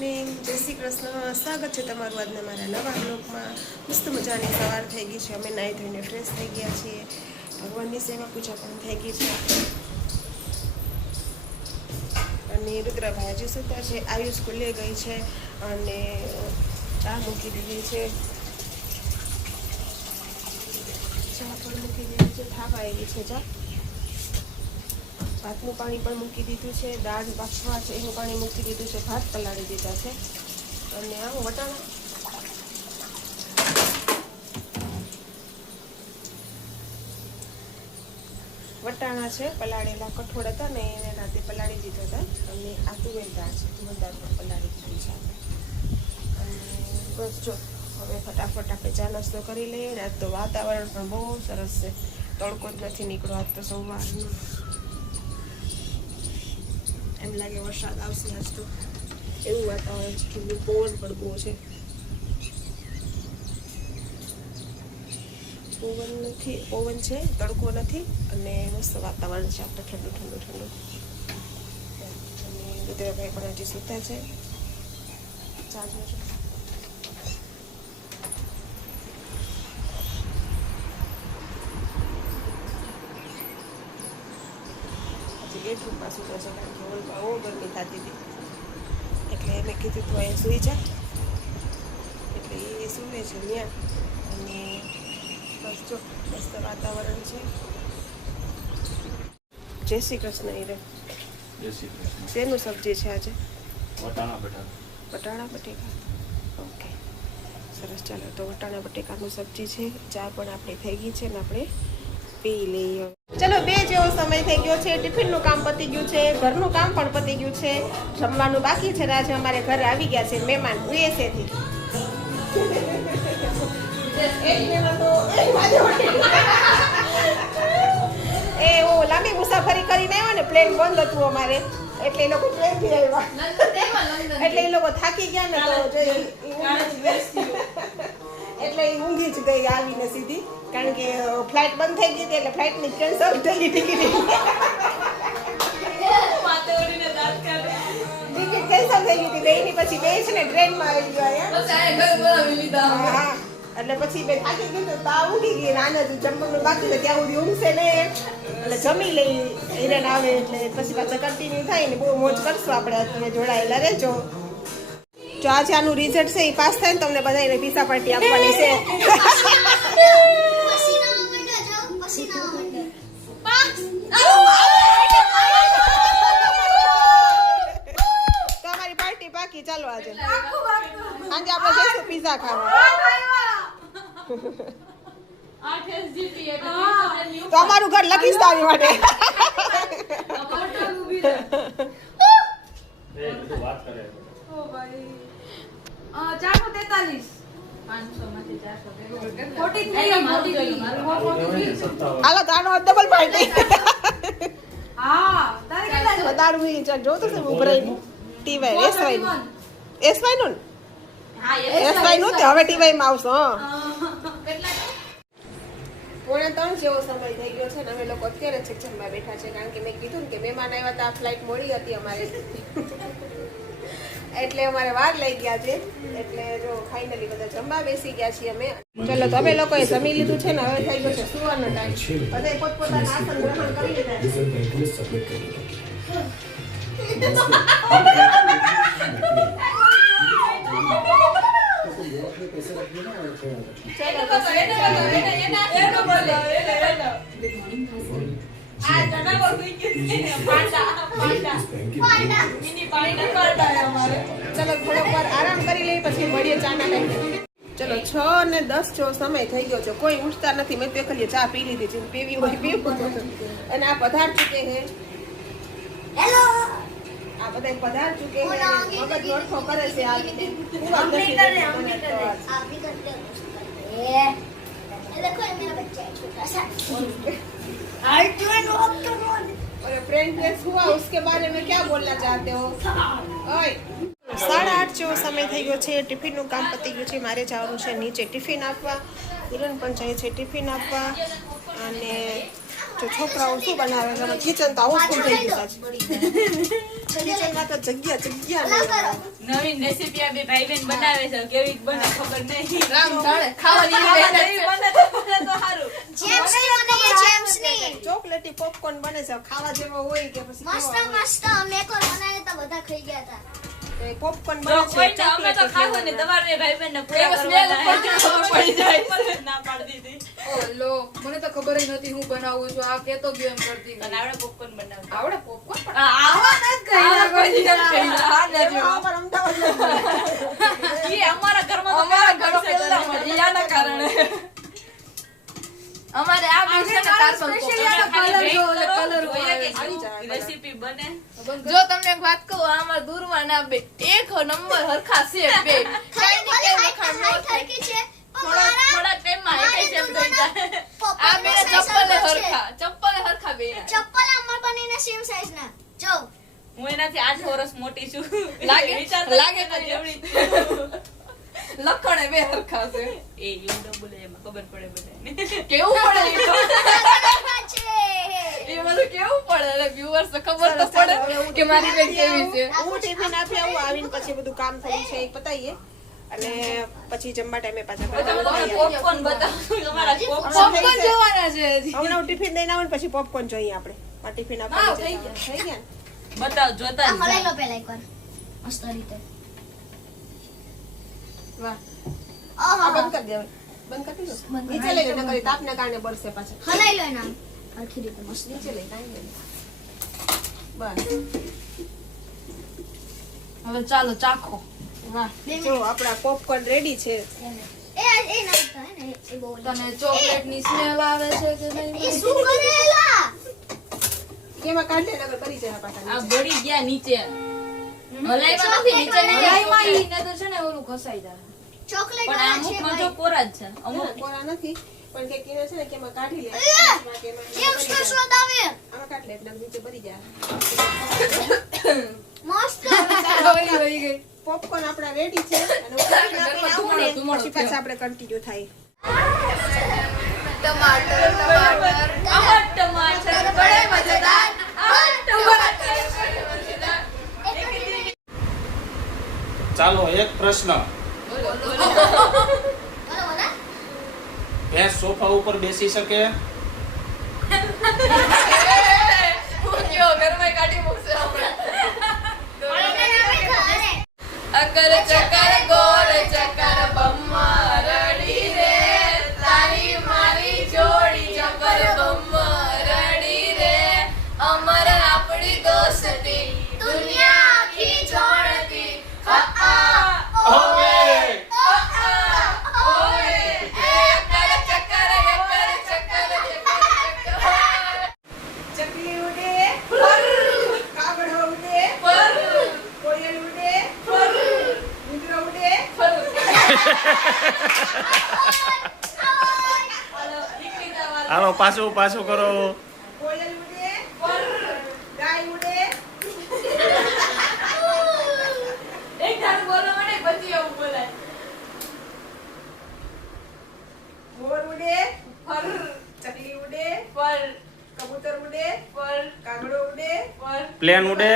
Morning, જય શ્રી કૃષ્ણ. સ્વાગત છે તમારું આજના મારા નવા બ્લોગમાં. મસ્ત મજાની સવાર થઈ ગઈ છે. અમે નાહી ધોઈને ફ્રેશ થઈ ગયા છીએ. ભગવાનની સેવા પૂજા પણ થઈ ગઈ છે. અને રુદ્રભાઈ હજી સૂતા છે. આયુષ સ્કૂલે ગઈ છે અને ચા મૂકી દીધી છે. ચા પણ મૂકી દીધી છે. થાવા આવી છે ચા. ભાતનું પાણી પણ મૂકી દીધું છે. દાળ બાફવા છે એનું પાણી મૂકી દીધું છે. ભાત પલાળી દીધા છે. અને આવું વટાણા છે પલાળેલા કઠોળ હતા ને એને રાતે પલાળી દીધા હતા. અને આ તુવેર દાળ છે. તુવેર દાળ પણ પલાળી દીધી છે. અને બસ જો હવે ફટાફટ આપણે ચા નાસ્તો કરી લઈએ. આજ તો વાતાવરણ પણ બહુ સરસ છે. તડકો જ નથી નીકળ્યો આજ તો સવારનો. એમ લાગે વરસાદ આવશે આજ તો. એવું વાતાવરણ છે કે પવન પણ બહુ છે. પવન નથી, પવન છે, તડકો નથી અને મસ્ત વાતાવરણ છે. આપણે ઠંડુ ઠંડુ ઠંડુ. અને રુદ્રભાઈ પણ હજી સૂતા છે. ચા જોજો. બેડરૂમમાં સૂતો છે કારણ કે હોલમાં બહુ ગરમી થતી હતી એટલે મેં કીધું તું અહીંયા સૂઈ જા. એટલે એ સૂવે છે ત્યાં. અને બસ જો મસ્ત વાતાવરણ છે. જય શ્રી કૃષ્ણ. હીરે જય શ્રી કૃષ્ણ. શેનું સબ્જી છે આજે? વટાણા બટાકા. વટાણા બટેકા. ઓકે, સરસ. ચાલો તો વટાણા બટેકાનું સબ્જી છે. ચા પણ આપણી થઈ ગઈ છે ને આપણે પી લઈએ. ચલો 2 જેવો સમય થઈ ગયો છે. ટિફિનનું કામ પતી ગયું છે. ઘરનું કામ પણ પતી ગયું છે. જમવાનું બાકી છે. આજે અમારે ઘરે આવી ગયા છે મહેમાન USA થી. એ ઓ લાંબી મુસાફરી કરીને આવ્યો ને, પ્લેન બંધ હતું અમારે એટલે એ લોકો ટ્રેનથી આવ્યા. એટલે એ લોકો થાકી ગયા ને તો એટલે એ ઊંઘી જ ગઈ આવીને સીધી. કારણ કે ફ્લાઇટ બંધ થઈ ગઈ હતી એટલે ફ્લાઇટની કેન્સલ થઈ ગઈ ટિકિટ કેન્સલ થઈ ગઈ હતી. બેની પછી બે છે ને ટ્રેનમાં આવી ગયા. હા, એટલે પછી બે થાકી ગઈ તો તા ઊંઘી ગઈ. નાના જ જમવાનું બાકી છે ત્યાં સુધી ઊંઘશે ને એટલે જમી લઈ. હિરેન આવે એટલે પછી પાછા કન્ટિન્યુ થાય ને બહુ મોજ કરશું આપણે. તમે જોડાયેલા રહેજો. જો આજે આનું રિઝલ્ટ છે એ પાસ થાય ને તમને બધાને પીઝા પાર્ટી આપવાની છે. તમારી પાર્ટી બાકી. ચાલો આજે સાંજે આપણે જઈશું પીઝા ખાવા. તો અમારું ઘર લખીશ તારી માટે. વાત કરે. 443 હાલો તાનો ડબલ પાર્ટી. હા તારે કેટલા છે? દાડું જોતો છે ઉભરાઈ ટીવાય એસવાય નું હા એસવાય નું તે હવે ટીવાય માં આવશો. કેટલા? 2:45 જેવો સમય થઈ ગયો છે ને અમે લોકો અત્યારે છેક જમવા બેઠા છે. કારણ કે મેં કીધું ને કે મહેમાન આવ્યા હતા. ફ્લાઇટ મોડી હતી અમારે એટલે અમારે વાર લઈ ગયા છે. એટલે જો ફાઇનલી બધા જમવા બેસી ગયા છીએ અમે. ચલો તો અમે લોકોએ જમી લીધું છે ને હવે થઈ ગયો છે સુવાનો ટાઈમ. બધા પોતપોતાના આસન ગ્રહણ કરી લીધા છે. ચલો થોડોક વાર આરામ કરી લઈએ પછી મળીએ ચાના ટાઈમે. ચલો 6:10 જેવો સમય થઈ ગયો છે. કોઈ ઉઠતા નથી. મેં તો ખાલી ચા પી લીધી છે. પીવી હોય પીવું. અને આ પધાર ચૂકે છે. હેલો, આ બધા પધાર ચૂકે છે. મગજ નોટો કરે છે. આવીને फ्रेंड हुआ उसके बारे में क्या बोलना चाहते हो? 8:30 જેવો સમય થઈ ગયો છે. ટિફિનનું કામ પતી ગયું છે. મારે જવાનું છે નીચે ટિફિન આપવા. હિરણ પણ જાય છે ટિફિન આપવા. અને જો છોકરાઓ શું બનાવે છે કિચન તો આવું થઈ ગયું છે. કિચનમાં તો જગ્યા અલગ કરો. નહીં. નવીન રેસીપી આ બે ભાઈ બહેન બનાવે છે કેવી બને ખબર નહીં રામ ધાણે ખાવાની નવી બને તો સારું જેમ્સની બનાવીએ, જેમ્સની. ચોકલેટી પોપકોર્ન બને છે ખાવા જેવો હોય કે પછી મસ્ત કેવા હોય? મસ્ત અમે એકવાર બનાવ્યા હતા, બધા ખાઈ ગયા હતા. એ પોપકોર્ન જો બને છે કોઈને અમે તો ચોકલેટી ખાવું ને ફ્લેવરના. તમારે ભાઈ બહેન ને પૂરા એ smell કરવાના ઉપરથી ખબર પડી જાય. ઉપર ના પાડી દીધી ઓ લો મને તો ખબર ય નહોતી હું બનાવું છું આ કેતો ગયો એમ કરતી અને આવડે પોપકોર્ન બનાવતા આવડે પોપકોર્ન પણ આવા નથી કહીલા કોઈ દિવસ કહીલા આ ને જો અમારા અમદાવાદમાં ઈ અમારા ઘરમાં તો અમારા કેવા ઘર કરશે પેલા તમે? ઈયાના કારણે અમારે આ બી છે ને કાર્બન તમે કલર ખાલી જો wait કરો, કલર જોઈએ કે આવી શું જાય. રેસીપી બને જો તમને એક વાત કહું આમાં દૂરમાં ના બે એક નંબર હરખા છે બે ખાલી ભલે હાઈટ હરખી છે, પણ મારા થોડા ટાઈમમાં મારે એક સેમ થઈ જાય આ બે પપ્પાનો size ચપ્પલે સરખો છે. હરખા બે ચપ્પલ અમાર બંનેના સેમ સાઈઝ ના. જો હું એનાથી 8 વર્ષ મોટી છું લાગે? વિચારતા લાગે જ નથી તમને? એવડી લખણે બે હરખા છે એ એવું ન બોલે એમાં ખબર પડે બધાને કેવું પડે ઈ તો? હરખા છે. એ બધું કેવું પડે એટલે viewers ને ખબર તો પડે કે મારી બેન કેવી છે હું ટિફિન આપી આવું આવીને પછી બધું કામ થોડું છે એ પતાઈએ અને પછી જમવા ટાઈમે પાછા તમે બનાવવા તમને જઈએ. પોપકોર્ન બતાવો તમારા પોપકોર્ન પોપકોર્ન જોવાના છે હજી. હમણાં હું ટિફિન લઈને આવું ને પછી પોપકોર્ન જોઈએ આપણે આ ટિફિન હા, આપવાનું થઈ છે. ગયા. થઈ ગયા ને? બતાવ જોતા આ જ હલાઈ જાઓ. લો પહેલા એકવાર. મસ્ત રીતે. વાહ આ આહા. બંધ કરી દે હવે. બંધ કરી દો. બંધ કરી નીચે લઈ લે નકર તાપના કારણે બળશે પાછા. હલાઈ લો એના. હરખી રીતે મસ્ત. નીચે લઈ કાંઈ નહીં. બસ હવે ચાલો ચાખો વાહ જો આપણા પોપકોર્ન રેડી છે. એ નાખતા હે ને એ બહુ તને ચોકલેટ ની સ્મેલ આવે છે કે એ નહીં શું કરેલા? કેમાં કાઢે નકર બળી જાય પાછા આ નીચે. બળી ગયા નીચે હલાઈમાં નથી નીચે નહીં હલાઈમાં જાય. ઈ ને તો છે ને ઓલું ઘસાઈ જાય ચોકલેટ પણ આ વાળા છે અમુકમાં જો ભાઈ. કોરા જ છે ના, અમુક કોરા નથી પણ કે કીને છે ને કેમાં કાઢી લે એ! કેમાં કેમાં કેમ બળી જાય. સ્વાદ આવે? આમાં કાઢ લે એટલે નીચે બળી જાય. મસ્ત. ઓલી વહી ગઈ પોપકોર્ન આપણા રેડી છે અને ઉતારીને આપીને આવું ને, ધુમાડો પછી પાછા આપણે કન્ટિન્યુ થાય. ટમાટર ટમાટર આમાં ટમાટર બડે મજેદાર ચાલો એક પ્રશ્ન બોલો બોલો. ભેંસ સોફા ઉપર બેસી શકે? હું કયો ઘરમાં કાઢી મૂકશે હમણાં પણ એને આપણે ઘરે. અકર ચકર ગોળ ચકર બમ્મા રડી રે તારી મારી જોડી ચકર બમ્મા રડી રે અમર આપણી દોસ્તી દુનિયા આખી જોડતી. હવે ઓય એ અકર ચકર ચકર ચકલી ઉડે, કાગડો ઉડે, કોયલ ઉડે, ઉંદરો ઉડે. હાલો પાછું પાછું કરો. કોયલ ઉડે, ગાય ઉડે, એક ધારું બોલો મને પછી એવું બોલાય મોર ઉડે, ચકલી ઉડે, પર કબૂતર ઉડે, પર કાગડો ઉડે, પર પ્લેન ઉડે?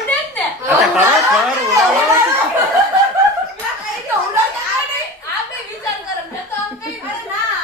ઉડે જ ને અરે કરો કર ઉડાવો. આપણે વિચાર કરો મેં તો આમ કહી અરે ના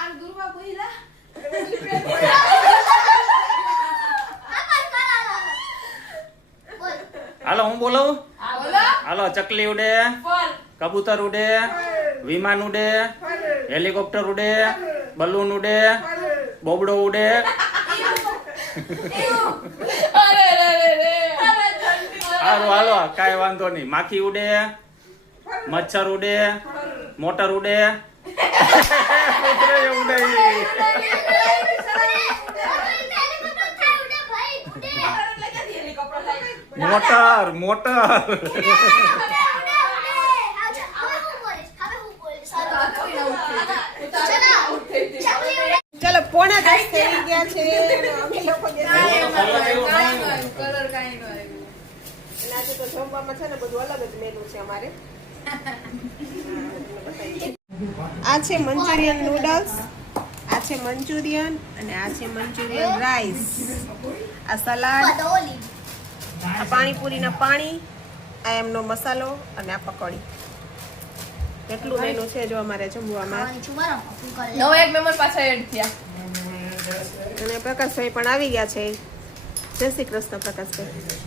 આ દૂરમાં બોઈલા બોલ. હાલો હું બોલાવું. આ બોલો હાલો ચકલી ઉડે, પર કબૂતર ઉડે, વિમાન ઉડે, હેલિકોપ્ટર ઉડે, બલૂન ઉડે, બોબડો ઉડે, અરે રે રે હાલો હાલો કાંઈ વાંધો નહીં. માખી ઉડે, મચ્છર ઉડે, મોટર ઉડે, કૂતરો ઉડે. મોટર મોટર ચલો પોણા 10 થઈ ગયા છે અને અમે લોકો કલર કાઈ નો આવ્યો આજે તો જમવામાં છે ને બધું અલગ જ મેનુ છે અમારે. આ છે મંચુરિયન નૂડલ્સ, આ છે મંચુરિયન અને આ છે મંચુરિયન રાઈસ, આ સલાડ આ પાણીપુરીના પાણી, આ એમનો મસાલો અને આ પકોડી. કેટલું મેનુ છે જો અમારે જમવામાં. નવો એક મેમ્બર પાછા એડ થયા. અને પ્રકાશભાઈ પણ આવી ગયા છે. જય શ્રી કૃષ્ણ પ્રકાશભાઈ.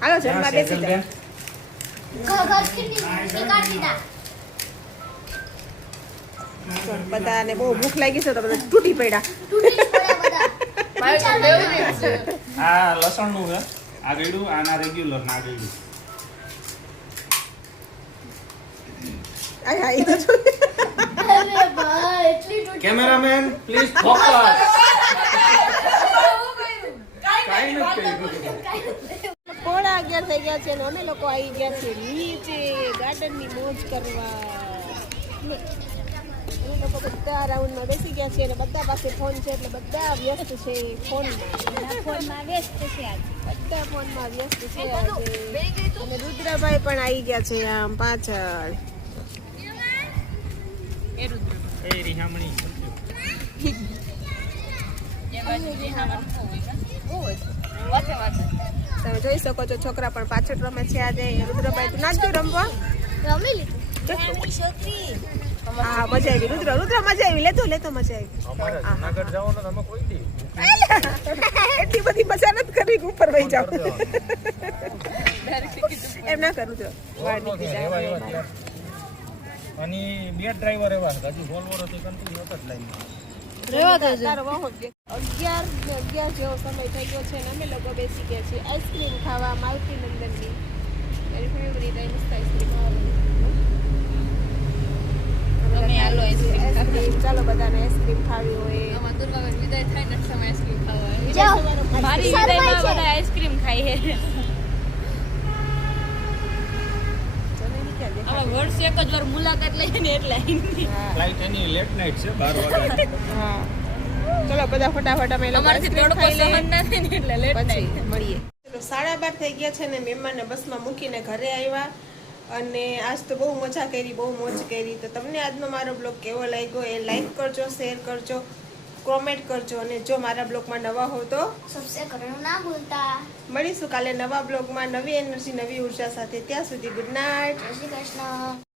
હાલો જમવા બેસી જાઓ. બધાને બહુ ભૂખ લાગી છે તો બધા તૂટી પડ્યા. મારે તો ફેવરિટ છે. આ લસણનું છે આ ગળ્યું આના રેગ્યુલર ના ગળ્યું આય આય તો જો. કેમેરામેન પ્લીઝ ફોકસ કાઈ નથી કર્યું 11:30 થઈ ગયા છે અને અમે લોકો આવી ગયા છે નીચે ગાર્ડનની મોજ કરવા. અમે લોકો બધા રાઉન્ડમાં બેસી ગયા છે અને બધા પાસે ફોન છે એટલે બધા વ્યસ્ત છે ફોનમાં વ્યસ્ત છે આજે. બધા ફોનમાં વ્યસ્ત છે આજે. અને રુદ્રભાઈ પણ આવી ગયા છે આમ પાછળ. એ રીહામણી તમે જોઈ શકો છો છોકરા પણ પાછળ રમે છે આજે. રુદ્રભાઈ તું નાચજો રમવા. રમી લીધું. હા મજા આવી. રુદ્ર મજા આવી. લેતો મજા આવી. જુનાગઢ જવાનું તમે કોઈ દી એટલી બધી મજા નથી કરવી કે ઉપર વહી જાવ. એમ ના કરું જો અને બે ડ્રાઈવર એવા હતા હજી વોલ્વો હતી કન્ટિન્યુ એક જ લાઈનમાં તારો વાહો 11 જેવો સમય થઈ ગયો છે ને અમે લોકો બેસી ગયા છીએ આઈસ્ક્રીમ ખાવા. માલતી નંદનની મારી ફેવરિટ મસ્ત આઈસ્ક્રીમ આઈસ્ક્રીમ. ચાલો બધાને આઈસ્ક્રીમ ખાવી હોય. અમારા દુર્ગાબેન વિદાય થાય ને સમય આઈસ્ક્રીમ ખાવા આવે. જાઓ. મારી વિદાયમાં બધા આઈસ્ક્રીમ ખાય છે. આમાં વર્ષ એક જ વાર મુલાકાત લઈએ ને એટલે ફ્લાઇટ એની લેટ નાઇટ છે 12 વાગે હા ચલો બધા ફટાફટ અમે લોકો અમારથી આઈસ્ક્રીમ તડકો ખાઈ લઈએ. સહન ના થાય ને એટલે લેટ પછી થાય. મળીએ. ચલો 12:30 થઈ ગયા છે ને મહેમાનને બસમાં મૂકીને ઘરે આવ્યા અને આજ તો બહુ મજા કરી, બહુ મોજ કરી. તો તમને આજનો મારો બ્લોગ કેવો લાગ્યો એ લાઈક કરજો, શેર કરજો, કોમેન્ટ કરજો અને જો મારા બ્લોગમાં નવા હો તો સબસ્ક્રાઇબ કરવાનું ના ભૂલતા. મળીશું કાલે નવા બ્લોગમાં નવી એનર્જી નવી ઉર્જા સાથે. ત્યાં સુધી ગુડ નાઇટ. જય શ્રી કૃષ્ણ.